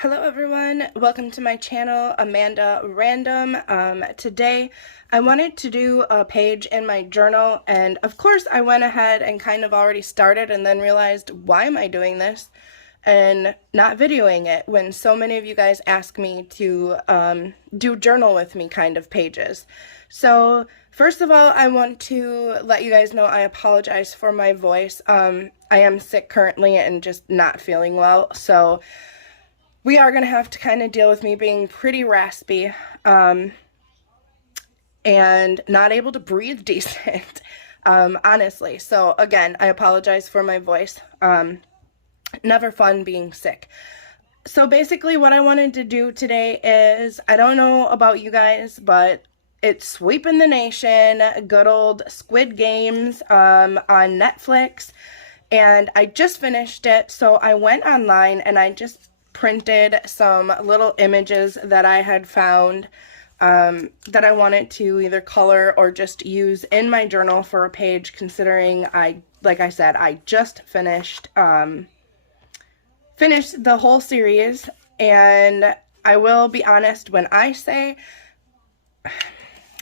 Hello everyone, welcome to my channel, Amanda Random. Today I wanted to do a page in my journal, and of course I went ahead and kind of already started and then realized, why am I doing this and not videoing it when so many of you guys ask me to do journal with me kind of pages. So first of all, I want to let you guys know I apologize for my voice. I am sick currently and just not feeling well, so we are going to have to kind of deal with me being pretty raspy and not able to breathe decent, honestly. So again, I apologize for my voice. Never fun being sick. So basically what I wanted to do today is, I don't know about you guys, but it's sweeping the nation, good old Squid Games on Netflix, and I just finished it. So I went online and I just printed some little images that I had found that I wanted to either color or just use in my journal for a page, considering like I said, I just finished the whole series. And I will be honest, when I say,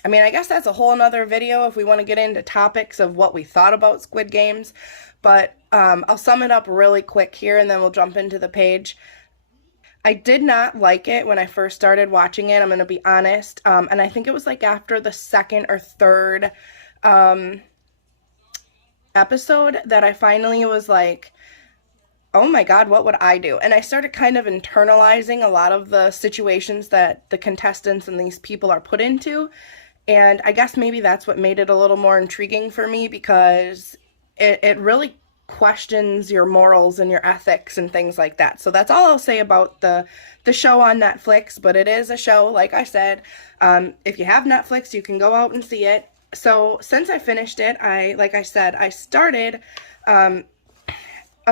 I mean, I guess that's a whole nother video if we want to get into topics of what we thought about Squid Games, but I'll sum it up really quick here and then we'll jump into the page. I did not like it when I first started watching it, I'm going to be honest, and I think it was like after the second or third episode that I finally was like, oh my god, what would I do? And I started kind of internalizing a lot of the situations that the contestants and these people are put into, and I guess maybe that's what made it a little more intriguing for me, because it really questions your morals and your ethics and things like that. So that's all I'll say about the show on Netflix, but it is a show, like I said. If you have Netflix, you can go out and see it. So since I finished it, like I said, I started a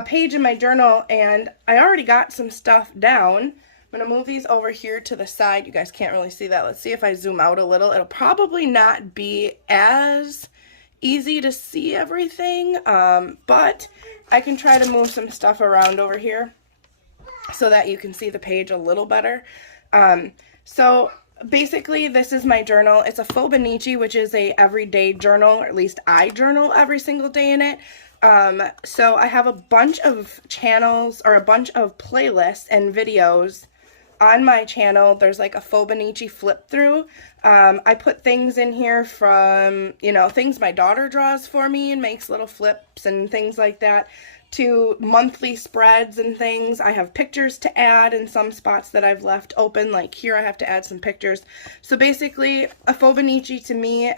page in my journal, and I already got some stuff down. I'm going to move these over here to the side. You guys can't really see that. Let's see if I zoom out a little. It'll probably not be as easy to see everything, but I can try to move some stuff around over here so that you can see the page a little better. So basically this is my journal. It's a FAUXBONICHI, which is a everyday journal, or at least I journal every single day in it. So I have a bunch of channels, or a bunch of playlists and videos on my channel. There's like a FAUXBONICHI flip through. I put things in here from, you know, things my daughter draws for me and makes little flips and things like that, to monthly spreads and things. I have pictures to add in some spots that I've left open, like here I have to add some pictures. So basically a FAUXBONICHI to me,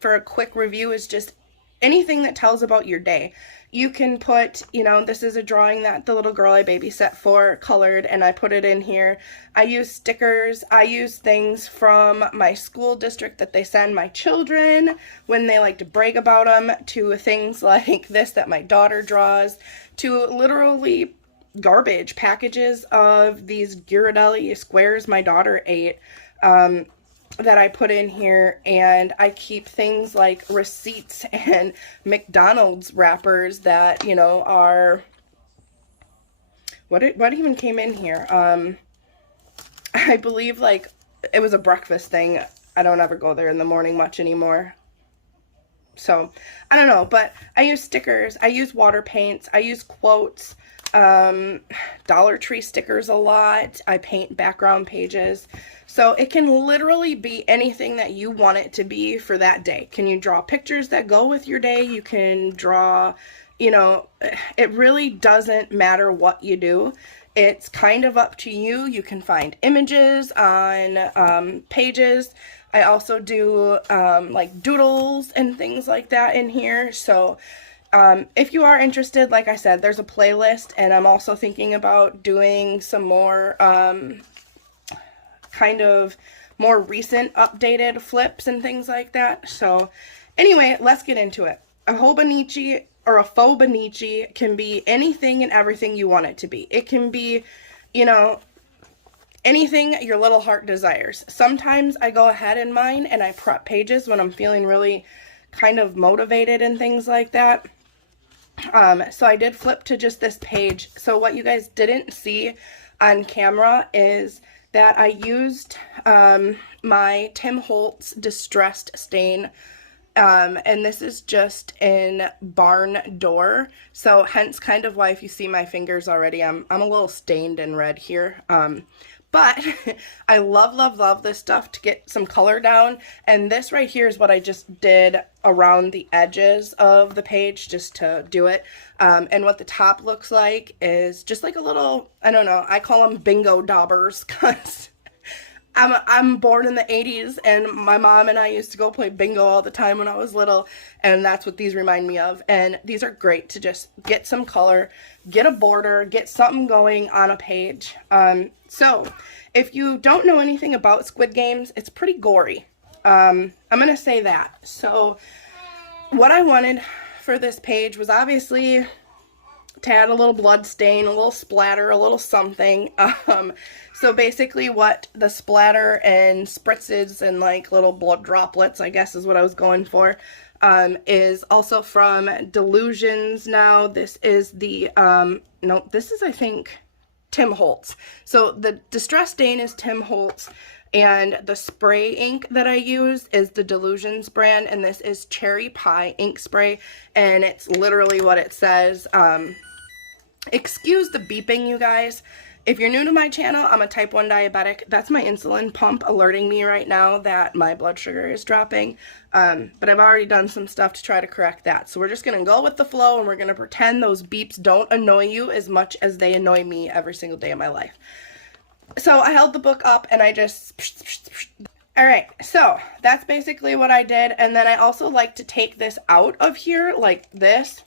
for a quick review, is just anything that tells about your day. You can put, you know, this is a drawing that the little girl I babysat for colored, and I put it in here. I use stickers. I use things from my school district that they send my children when they like to brag about them, to things like this that my daughter draws, to literally garbage packages of these Ghirardelli squares my daughter ate, that I put in here. And I keep things like receipts and McDonald's wrappers that, you know, are, what even came in here? I believe like it was a breakfast thing. I don't ever go there in the morning much anymore, so I don't know, but I use stickers, I use water paints, I use quotes, Dollar Tree stickers a lot. I paint background pages. So it can literally be anything that you want it to be for that day. Can you draw pictures that go with your day? You can draw, you know, it really doesn't matter what you do. It's kind of up to you. You can find images on pages. I also do like doodles and things like that in here. So if you are interested, like I said, there's a playlist, and I'm also thinking about doing some more kind of more recent updated flips and things like that. So anyway, let's get into it. A FAUXBONICHI, or a FAUXBONICHI, can be anything and everything you want it to be. It can be, you know, anything your little heart desires. Sometimes I go ahead in mine and I prep pages when I'm feeling really kind of motivated and things like that. So I did flip to just this page. So what you guys didn't see on camera is that I used my Tim Holtz Distressed Stain, and this is just in Barn Door, so hence kind of why if you see my fingers already, I'm a little stained in red here. But I love this stuff to get some color down, and this right here is what I just did around the edges of the page just to do it. And what the top looks like is just like a little, I don't know, I call them bingo daubers, because I'm born in the 80s, and my mom and I used to go play bingo all the time when I was little, and that's what these remind me of. And these are great to just get some color, get a border, get something going on a page. So if you don't know anything about Squid Games, it's pretty gory. I'm gonna say that. So what I wanted for this page was obviously to add a little blood stain, a little splatter, a little something. So basically what the splatter and spritzes and like little blood droplets, I guess is what I was going for, is also from Delusions now. This is the, no, this is, I think, Tim Holtz. So the Distress Stain is Tim Holtz, and the spray ink that I use is the Delusions brand, and this is Cherry Pie ink spray, and it's literally what it says. Excuse the beeping, you guys. If you're new to my channel, I'm a type 1 diabetic. That's my insulin pump alerting me right now that my blood sugar is dropping. But I've already done some stuff to try to correct that. So we're just going to go with the flow, and we're going to pretend those beeps don't annoy you as much as they annoy me every single day of my life. So I held the book up and I just... Alright, so that's basically what I did. And then I also like to take this out of here like this.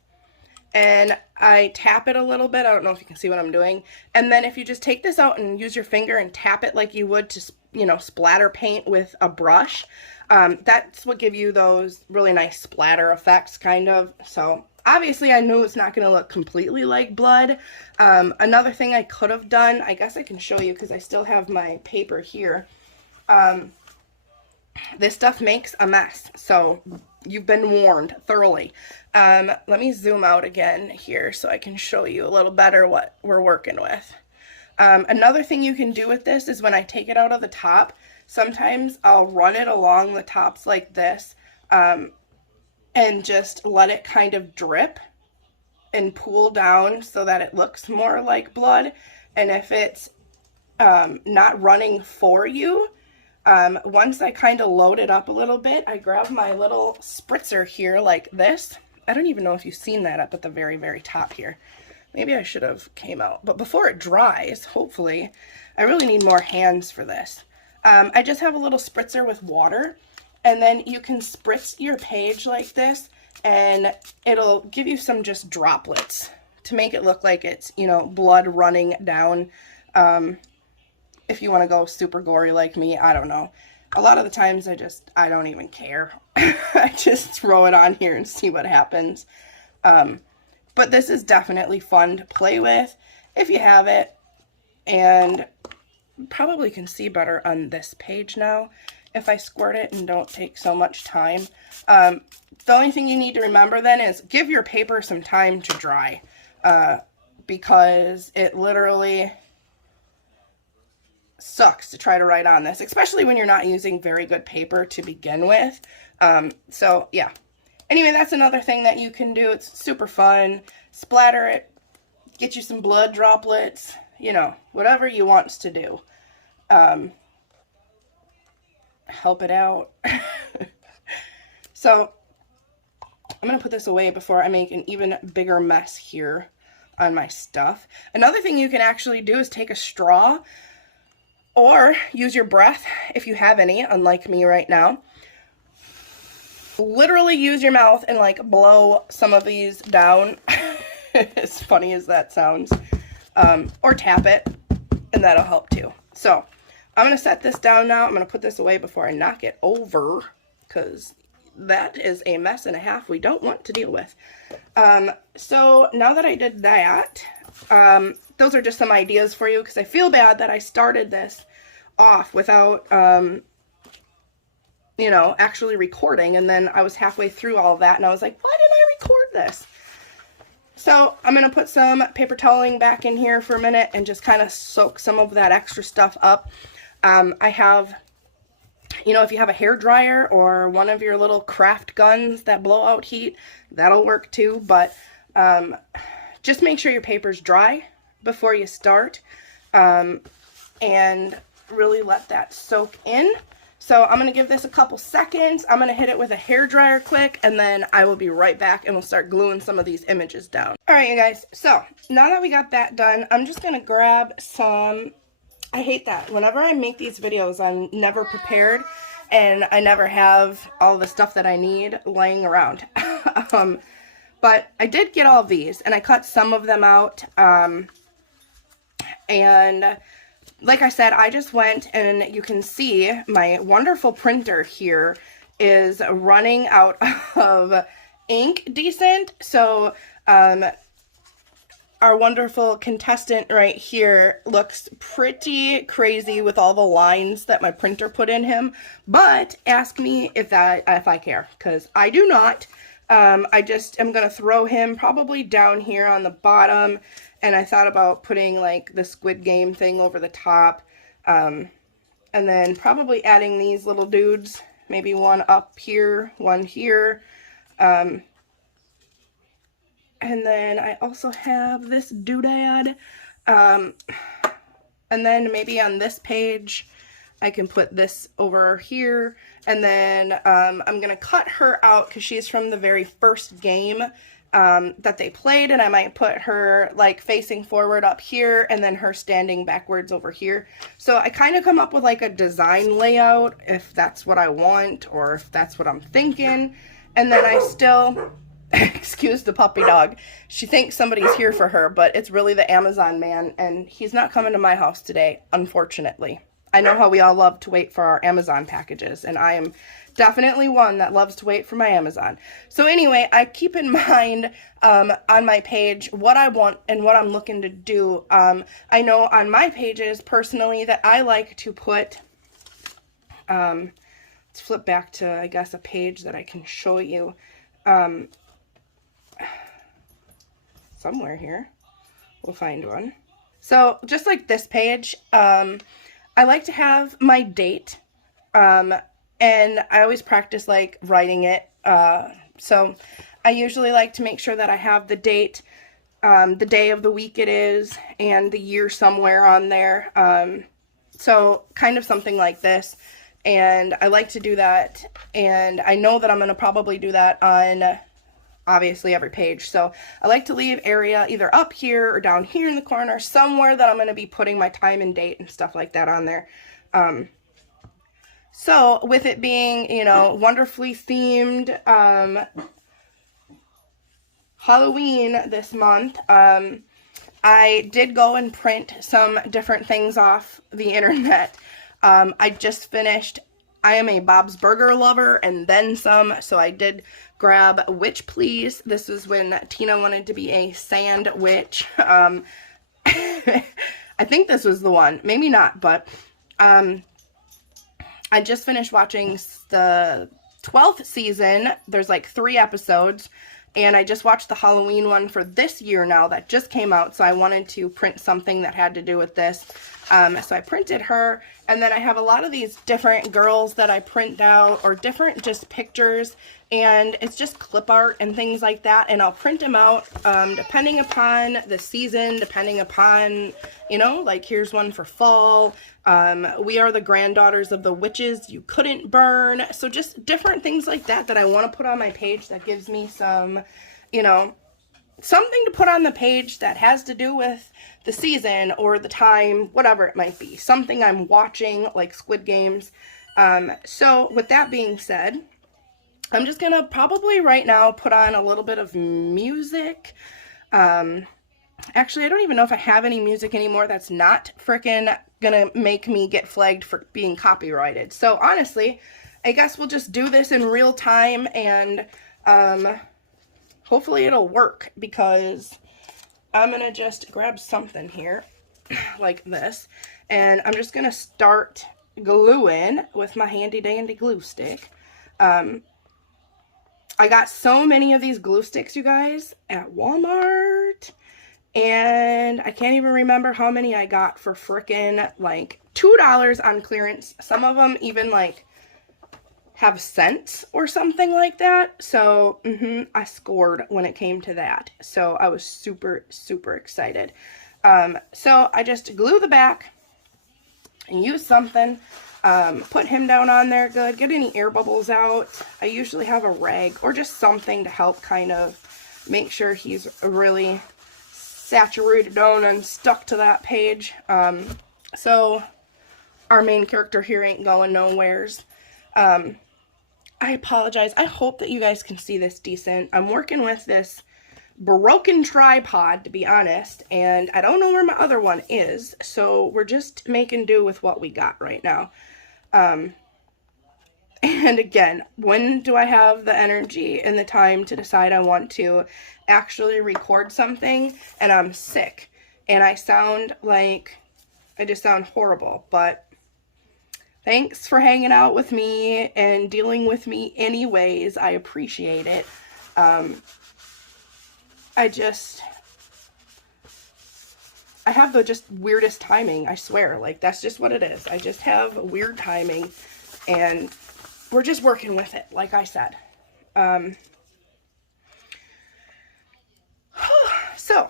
And I tap it a little bit. I don't know if you can see what I'm doing. And then if you just take this out and use your finger and tap it like you would to, you know, splatter paint with a brush, that's what give you those really nice splatter effects, kind of. So obviously I knew it's not going to look completely like blood. Another thing I could have done, I guess I can show you because I still have my paper here. This stuff makes a mess, so you've been warned thoroughly. Let me zoom out again here so I can show you a little better what we're working with. Another thing you can do with this is when I take it out of the top, sometimes I'll run it along the tops like this, and just let it kind of drip and pool down so that it looks more like blood. And if it's not running for you, once I kind of load it up a little bit, I grab my little spritzer here like this. I don't even know if you've seen that up at the very, very top here. Maybe I should have came out. But before it dries, hopefully, I really need more hands for this. I just have a little spritzer with water, and then you can spritz your page like this, and it'll give you some just droplets to make it look like it's, you know, blood running down. If you want to go super gory like me, I don't know. A lot of the times I don't even care. I just throw it on here and see what happens. But this is definitely fun to play with if you have it. And probably can see better on this page now if I squirt it and don't take so much time. The only thing you need to remember then is give your paper some time to dry. Because it literally sucks to try to write on this, especially when you're not using very good paper to begin with. So yeah. Anyway, that's another thing that you can do. It's super fun. Splatter it, get you some blood droplets, you know, whatever you want to do. Help it out. So I'm going to put this away before I make an even bigger mess here on my stuff. Another thing you can actually do is take a straw or use your breath if you have any, unlike me right now. Literally use your mouth and like blow some of these down, as funny as that sounds, or tap it, and that'll help too. So I'm going to set this down now. I'm going to put this away before I knock it over, because that is a mess and a half we don't want to deal with. So now that I did that, those are just some ideas for you, because I feel bad that I started this off without, you know, actually recording, and then I was halfway through all of that, and I was like, why didn't I record this? So I'm going to put some paper toweling back in here for a minute and just kind of soak some of that extra stuff up. I have, you know, if you have a hair dryer or one of your little craft guns that blow out heat, that'll work too. But just make sure your paper's dry before you start, and really let that soak in. So I'm going to give this a couple seconds. I'm going to hit it with a hair dryer quick, and then I will be right back and we'll start gluing some of these images down. All right, you guys. So now that we got that done, I'm just going to grab some, I hate that. Whenever I make these videos, I'm never prepared and I never have all the stuff that I need laying around. But I did get all of these and I cut some of them out. And like I said, I just went, and you can see my wonderful printer here is running out of ink decent. So our wonderful contestant right here looks pretty crazy with all the lines that my printer put in him. But ask me if I care, because I do not. I just am going to throw him probably down here on the bottom. And I thought about putting like the Squid Game thing over the top. And then probably adding these little dudes. Maybe one up here, one here. And then I also have this doodad. And then maybe on this page, I can put this over here. And then I'm going to cut her out because she's from the very first game that they played, and I might put her like facing forward up here and then her standing backwards over here. So I kind of come up with like a design layout if that's what I want or if that's what I'm thinking. And then I still, excuse the puppy dog, she thinks somebody's here for her, but it's really the Amazon man, and he's not coming to my house today, unfortunately. I know how we all love to wait for our Amazon packages, and I am definitely one that loves to wait for my Amazon. So anyway, I keep in mind on my page what I want and what I'm looking to do. I know on my pages personally that I like to put, let's flip back to, I guess, a page that I can show you somewhere here. We'll find one. So just like this page, I like to have my date, and I always practice like writing it, so I usually like to make sure that I have the date, the day of the week it is, and the year somewhere on there, so kind of something like this, and I like to do that, and I know that I'm going to probably do that on obviously every page. So I like to leave area either up here or down here in the corner, somewhere that I'm going to be putting my time and date and stuff like that on there. So with it being, you know, wonderfully themed Halloween this month, I did go and print some different things off the internet. I just finished, I am a Bob's Burger lover and then some, so I did grab Witch Please. This was when Tina wanted to be a sand witch. I think this was the one, maybe not, but I just finished watching the 12th season. There's like 3 episodes, and I just watched the Halloween one for this year now that just came out, so I wanted to print something that had to do with this. So I printed her, and then I have a lot of these different girls that I print out, or different just pictures, and it's just clip art and things like that, and I'll print them out depending upon the season, depending upon, you know, like here's one for fall. We are the granddaughters of the witches you couldn't burn. So just different things like that that I want to put on my page that gives me some, you know, something to put on the page that has to do with the season or the time, whatever it might be. Something I'm watching, like Squid Games. So with that being said, I'm just gonna probably right now put on a little bit of music. Actually, I don't even know if I have any music anymore that's not frickin' gonna make me get flagged for being copyrighted. So honestly, I guess we'll just do this in real time, and hopefully it'll work, because I'm gonna just grab something here like this, and I'm just gonna start gluing with my handy dandy glue stick. I got so many of these glue sticks, you guys, at Walmart. And I can't even remember how many I got for frickin' like $2 on clearance. Some of them even like have cents or something like that. So I scored when it came to that. So I was super, super excited. So I just glue the back and use something. Put him down on there good. Get any air bubbles out. I usually have a rag or just something to help kind of make sure he's really saturated down and stuck to that page. So our main character here ain't going nowheres. I apologize. I hope that you guys can see this decent. I'm working with this broken tripod, to be honest, and I don't know where my other one is, so we're just making do with what we got right now. And again, when do I have the energy and the time to decide I want to actually record something and I'm sick and I sound like, I just sound horrible, but thanks for hanging out with me and dealing with me anyways. I appreciate it. I have the just weirdest timing, I swear. Like, that's just what it is. I just have weird timing, and we're just working with it, like I said. So,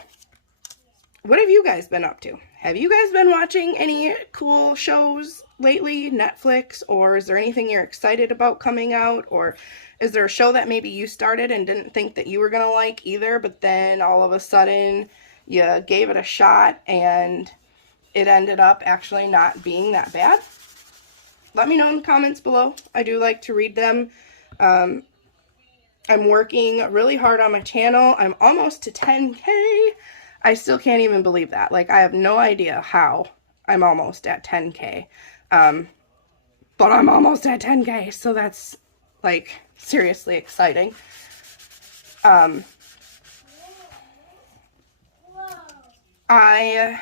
what have you guys been up to? Have you guys been watching any cool shows lately, Netflix, or is there anything you're excited about coming out, or is there a show that maybe you started and didn't think that you were gonna like either, but then all of a sudden you gave it a shot and it ended up actually not being that bad? Let me know in the comments below. I do like to read them. I'm working really hard on my channel. I'm almost to 10K. I still can't even believe that. Like, I have no idea how I'm almost at 10K. But I'm almost at 10K, so that's, like, seriously exciting. I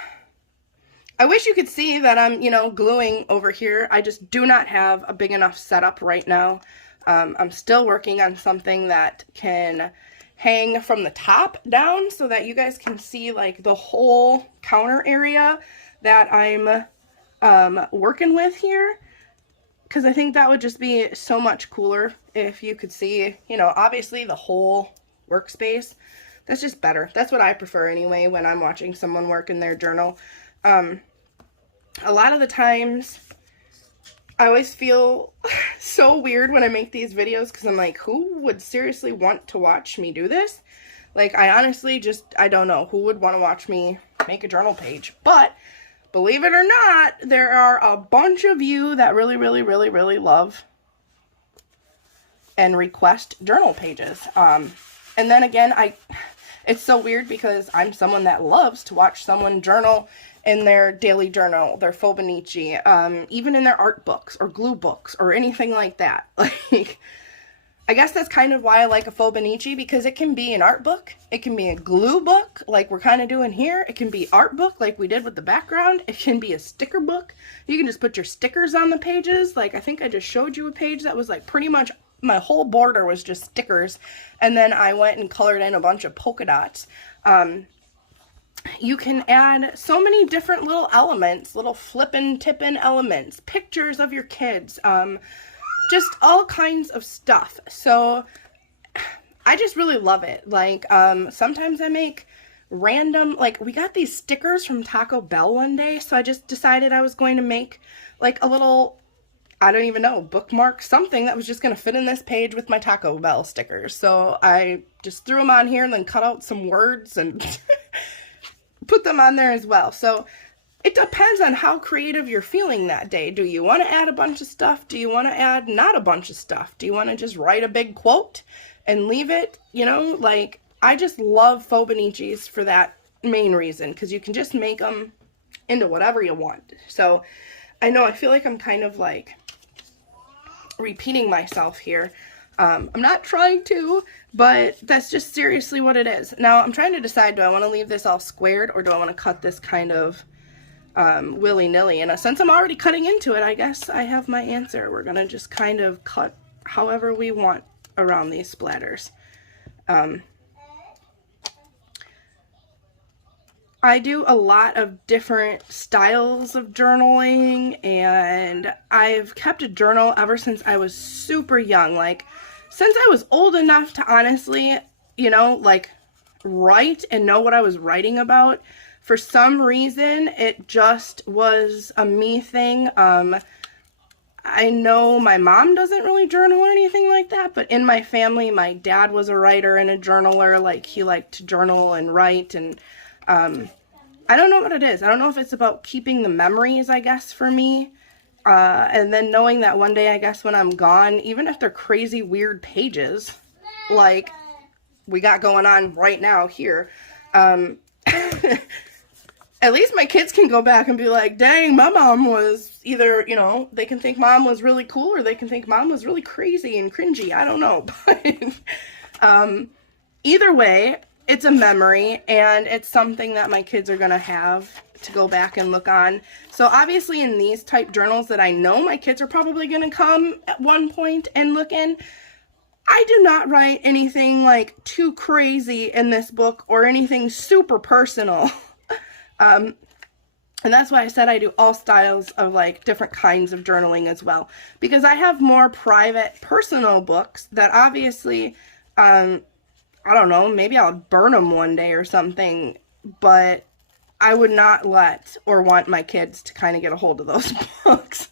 wish you could see that I'm, you know, gluing over here. I just do not have a big enough setup right now. I'm still working on something that can hang from the top down so that you guys can see, like, the whole counter area that I'm working with here. Because I think that would just be so much cooler if you could see, you know, obviously the whole workspace. That's just better. That's what I prefer anyway when I'm watching someone work in their journal. A lot of the times, I always feel so weird when I make these videos because I'm like, who would seriously want to watch me do this? Like, I honestly just, I don't know who would want to watch me make a journal page. But believe it or not, there are a bunch of you that really, really, really, really love and request journal pages. And then again, it's so weird because I'm someone that loves to watch someone journal in their daily journal, their FAUXBONICHI, even in their art books or glue books or anything like that. Like, I guess that's kind of why I like a FAUXBONICHI, because it can be an art book, it can be a glue book like we're kind of doing here, it can be art book like we did with the background, it can be a sticker book. You can just put your stickers on the pages. Like, I think I just showed you a page that was like pretty much my whole border was just stickers, and then I went and colored in a bunch of polka dots. You can add so many different little elements, little flippin' tippin' elements, pictures of your kids, just all kinds of stuff. So I just really love it. Like, sometimes I make random, like, we got these stickers from Taco Bell one day, so I just decided I was going to make like a little, I don't even know, bookmark, something that was just going to fit in this page with my Taco Bell stickers. So I just threw them on here and then cut out some words and put them on there as well. So it depends on how creative you're feeling that day. Do you want to add a bunch of stuff? Do you want to add not a bunch of stuff? Do you want to just write a big quote and leave it? You know, like, I just love FAUXBONICHIs for that main reason, because you can just make them into whatever you want. So I know I feel like I'm kind of like repeating myself here. I'm not trying to, but that's just seriously what it is. Now, I'm trying to decide, do I want to leave this all squared, or do I want to cut this kind of willy-nilly? And since I'm already cutting into it, I guess I have my answer. We're going to just kind of cut however we want around these splatters. I do a lot of different styles of journaling, and I've kept a journal ever since I was super young. Like, since I was old enough to honestly, you know, like, write and know what I was writing about. For some reason, it just was a me thing. I know my mom doesn't really journal or anything like that, but in my family, my dad was a writer and a journaler. Like, he liked to journal and write, and I don't know what it is. I don't know if it's about keeping the memories, I guess, for me. And then knowing that one day, I guess, when I'm gone, even if they're crazy, weird pages, like we got going on right now here, at least my kids can go back and be like, dang, my mom was either, you know, they can think mom was really cool or they can think mom was really crazy and cringy. I don't know. But either way, it's a memory, and it's something that my kids are going to have to go back and look on. So obviously in these type journals that I know my kids are probably going to come at one point and look in, I do not write anything like too crazy in this book or anything super personal. And that's why I said I do all styles of like different kinds of journaling as well, because I have more private personal books that obviously, I don't know, maybe I'll burn them one day or something, but I would not let or want my kids to kind of get a hold of those books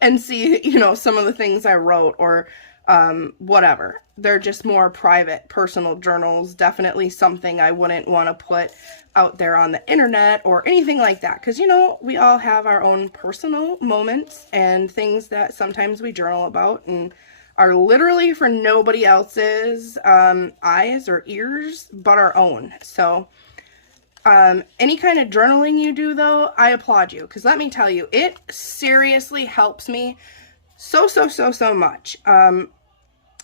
and see, you know, some of the things I wrote or whatever. They're just more private, personal journals. Definitely something I wouldn't want to put out there on the internet or anything like that. Because, you know, we all have our own personal moments and things that sometimes we journal about and are literally for nobody else's eyes or ears but our own. So any kind of journaling you do, though, I applaud you. Because let me tell you, it seriously helps me so much.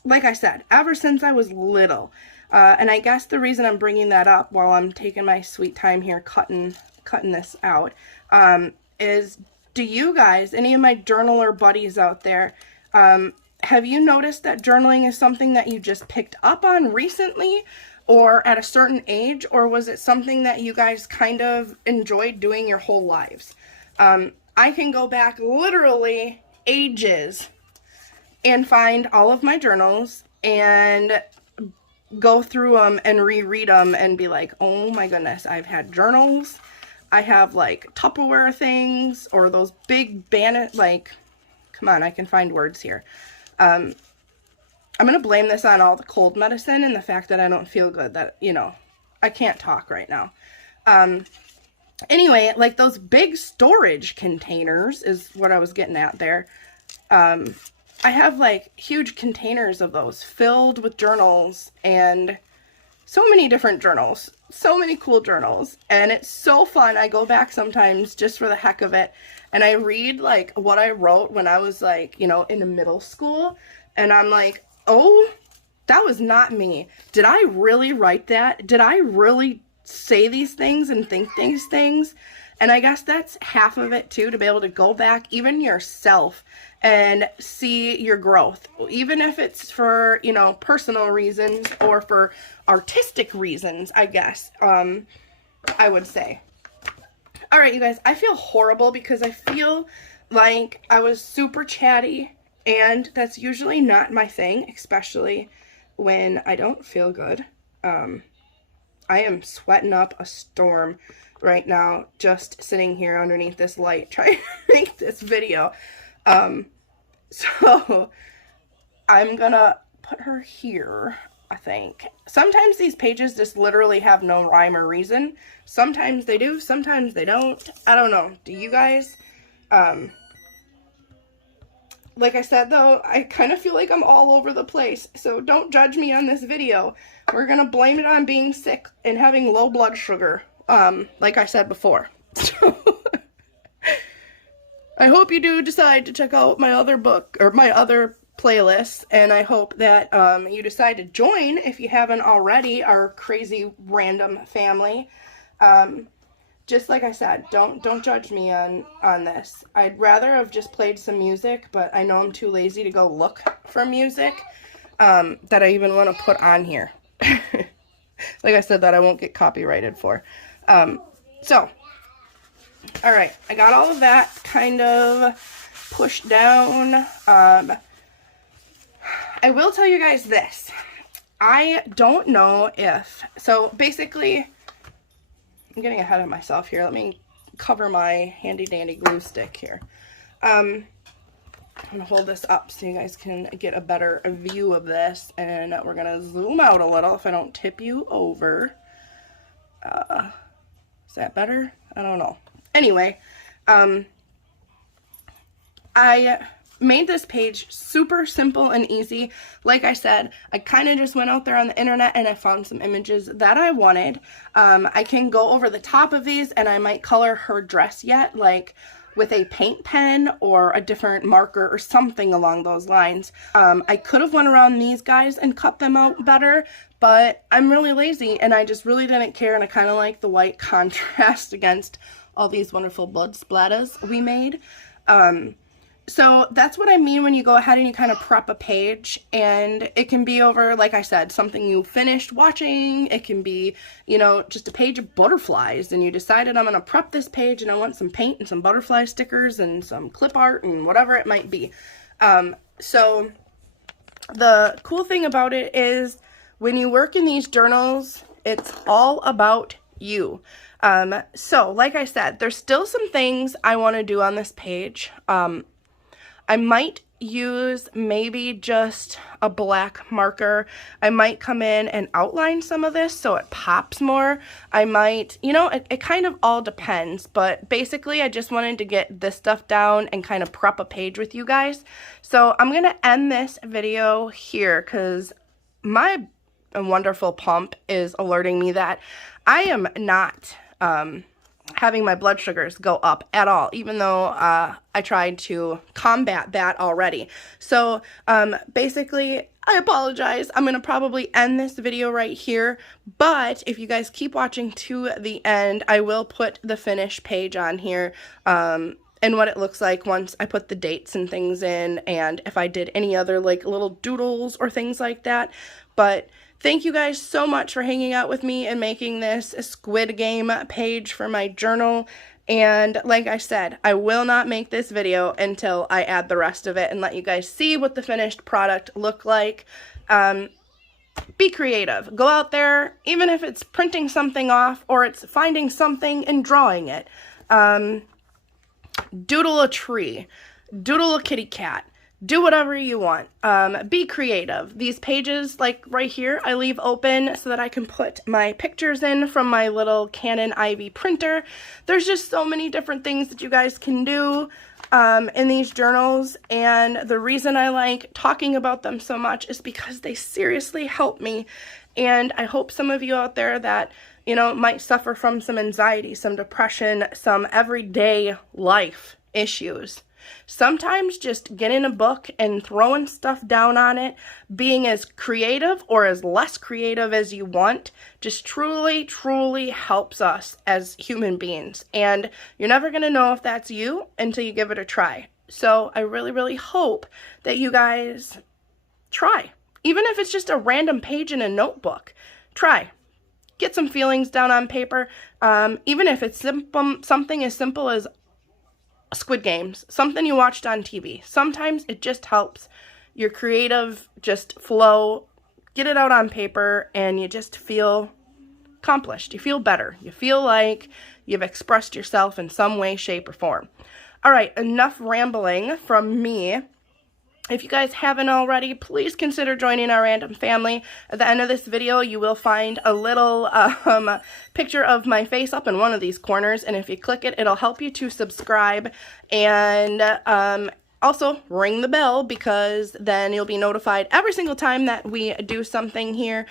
Like I said, ever since I was little. And I guess the reason I'm bringing that up while I'm taking my sweet time here cutting this out is, do you guys, any of my journaler buddies out there, have you noticed that journaling is something that you just picked up on recently or at a certain age, or was it something that you guys kind of enjoyed doing your whole lives? I can go back literally ages and find all of my journals and go through them and reread them and be like, oh my goodness, I've had journals. I have like Tupperware things or those big like, come on, I can find words here. I'm going to blame this on all the cold medicine and the fact that I don't feel good, that, you know, I can't talk right now. Anyway, like those big storage containers is what I was getting at there. I have like huge containers of those filled with journals and so many different journals, so many cool journals. And it's so fun. I go back sometimes just for the heck of it. And I read like what I wrote when I was like, you know, in middle school. And I'm like, oh, that was not me. Did I really write that? Did I really say these things and think these things? And I guess that's half of it too, to be able to go back even yourself and see your growth, even if it's for, you know, personal reasons or for artistic reasons, I guess, I would say. All right, you guys, I feel horrible because I feel like I was super chatty, and that's usually not my thing, especially when I don't feel good. I am sweating up a storm right now, just sitting here underneath this light trying to make this video. So I'm gonna put her here, I think. Sometimes these pages just literally have no rhyme or reason. Sometimes they do, sometimes they don't. I don't know. Do you guys? Like I said, though, I kind of feel like I'm all over the place. So don't judge me on this video. We're gonna blame it on being sick and having low blood sugar, like I said before. I hope you do decide to check out my other book, or my other playlists, and I hope that you decide to join, if you haven't already, our crazy random family. Just like I said, don't judge me on this. I'd rather have just played some music, but I know I'm too lazy to go look for music. that I even want to put on here. Like I said, that I won't get copyrighted for. So, all right, I got all of that kind of pushed down. I will tell you guys this. I don't know if, so basically, I'm getting ahead of myself here. Let me cover my handy dandy glue stick here. I'm going to hold this up so you guys can get a better view of this, and we're going to zoom out a little if I don't tip you over. Is that better? I don't know. Anyway, I made this page super simple and easy. Like I said, I kind of just went out there on the internet and I found some images that I wanted. I can go over the top of these and I might color her dress yet, like with a paint pen or a different marker or something along those lines. I could have went around these guys and cut them out better, but I'm really lazy and I just really didn't care, and I kind of like the white contrast against all these wonderful blood splatters we made. So that's what I mean when you go ahead and you kind of prep a page, and it can be over, like I said, something you finished watching. It can be, you know, just a page of butterflies and you decided I'm going to prep this page and I want some paint and some butterfly stickers and some clip art and whatever it might be. So the cool thing about it is when you work in these journals, it's all about you. So like I said, there's still some things I want to do on this page. I might use maybe just a black marker. I might come in and outline some of this so it pops more. I might, you know, it kind of all depends, but basically I just wanted to get this stuff down and kind of prep a page with you guys. So I'm going to end this video here because my wonderful pump is alerting me that I am not having my blood sugars go up at all, even though I tried to combat that already. So basically, I apologize. I'm going to probably end this video right here, but if you guys keep watching to the end, I will put the finished page on here and what it looks like once I put the dates and things in, and if I did any other like little doodles or things like that. But thank you guys so much for hanging out with me and making this Squid Game page for my journal. And like I said, I will not make this video until I add the rest of it and let you guys see what the finished product look like. Be creative. Go out there, even if it's printing something off or it's finding something and drawing it. Doodle a tree. Doodle a kitty cat. Do whatever you want. Be creative. These pages, like right here, I leave open so that I can put my pictures in from my little Canon Ivy printer. There's just so many different things that you guys can do in these journals, and the reason I like talking about them so much is because they seriously help me, and I hope some of you out there that, you know, might suffer from some anxiety, some depression, some everyday life issues. Sometimes just getting a book and throwing stuff down on it, being as creative or as less creative as you want, just truly, truly helps us as human beings. And you're never going to know if that's you until you give it a try. So I really, really hope that you guys try. Even if it's just a random page in a notebook, try. Get some feelings down on paper. Even if it's something as simple as Squid Games, something you watched on TV. Sometimes it just helps your creative just flow, get it out on paper, and you just feel accomplished. You feel better. You feel like you've expressed yourself in some way, shape, or form. All right, enough rambling from me. If you guys haven't already, please consider joining our random family. At the end of this video, you will find a little picture of my face up in one of these corners, and if you click it, it'll help you to subscribe, and also ring the bell, because then you'll be notified every single time that we do something here.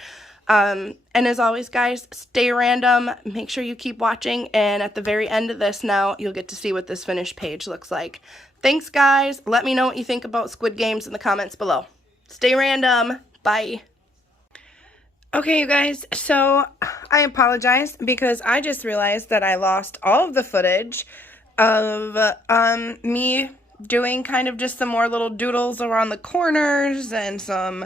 And as always, guys, stay random, make sure you keep watching, and at the very end of this now, you'll get to see what this finished page looks like. Thanks, guys. Let me know what you think about Squid Games in the comments below. Stay random. Bye. Okay, you guys, so I apologize because I just realized that I lost all of the footage of me doing kind of just some more little doodles around the corners and some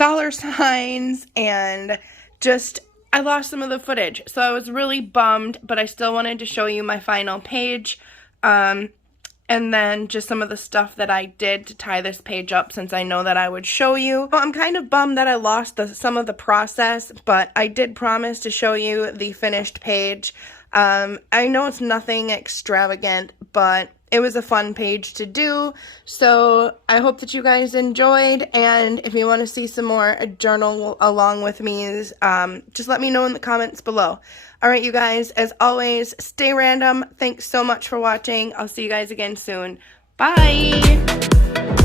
dollar signs, and just I lost some of the footage. So I was really bummed, but I still wanted to show you my final page. And then just some of the stuff that I did to tie this page up, since I know that I would show you. Well, I'm kind of bummed that I lost some of the process, but I did promise to show you the finished page. I know it's nothing extravagant, but it was a fun page to do. So I hope that you guys enjoyed, and if you want to see some more journal along with me, just let me know in the comments below. Alright, you guys, as always, stay random. Thanks so much for watching. I'll see you guys again soon. Bye!